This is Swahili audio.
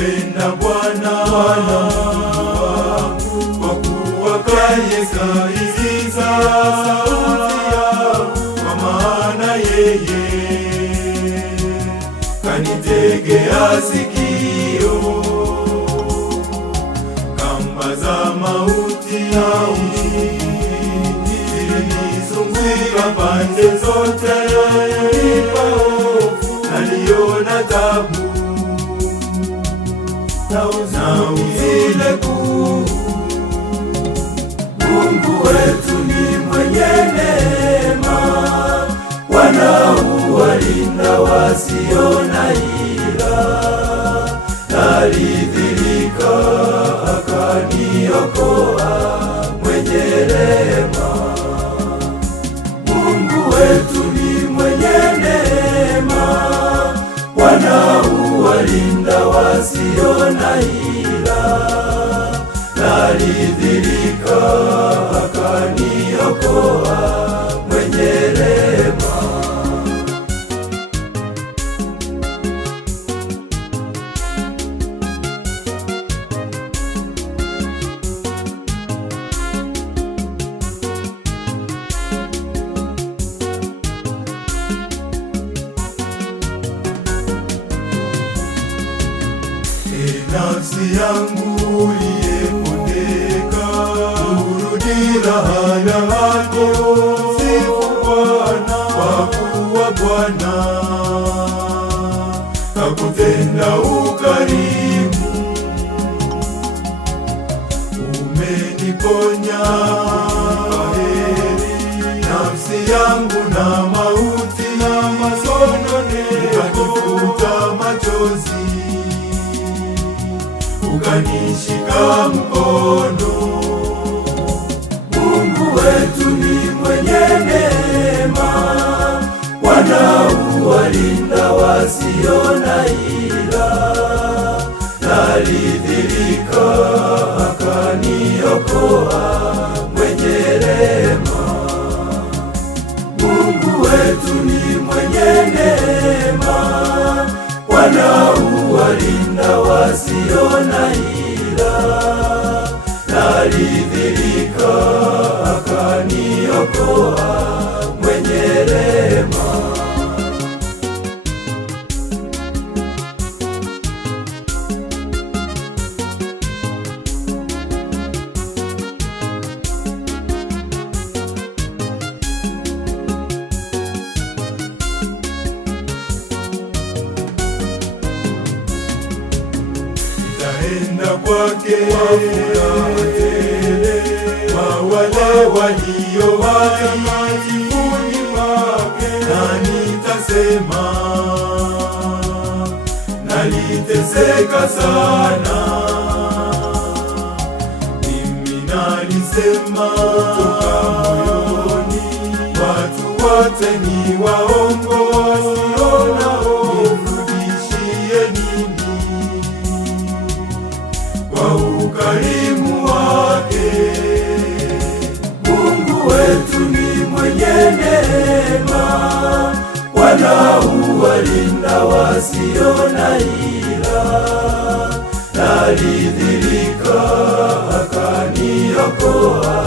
Nakupenda Bwana kwa kuwa kanisikiliza sauti yangu, kwa maana yeye kanitegea sikio. Kamba za mauti zilinizunguka pande zote, kunipa hofu, naliona taabu na uzile kuu. Mungu wetu ni mwenye neema, wanaowalinda wasio na ila. Nalidhilika akaniokoa mwenye rehema. Mungu wetu ni mwenye neema, wanaowalinda wasio na ila. Nalidhilika akaniokoa mwenye rehema. Nafsi yangu uliyepondeka, urudi raha yako. Sifu Bwana, kwa kuwa Bwana hakutenda ukarimu. Umeniponya heri nafsi yangu na mauti na masononeko, ukanifuta machozi, ukanishika mkono. Mungu wetu ni mwenye neema, wanaowalinda wasio na ila. Nalidhilika akaniokoa mwenye rehema. Mungu wetu ni mwenye neema, wanaowalinda wasio na ila. Nalidhilika akaniokoa mwenye rehema. Nitaenda kwake furaha tele, kwa wale walio watakatifu wake. Na nitasema, naliteseka sana. Mimi nalisema toka moyoni, watu wote ni waongo wasio na hofu. Nirudishie nini kwa ukarimu wake? Mungu wetu ni mwenye neema, wanaowalinda wasio na ila. Nalidhilika akaniokoa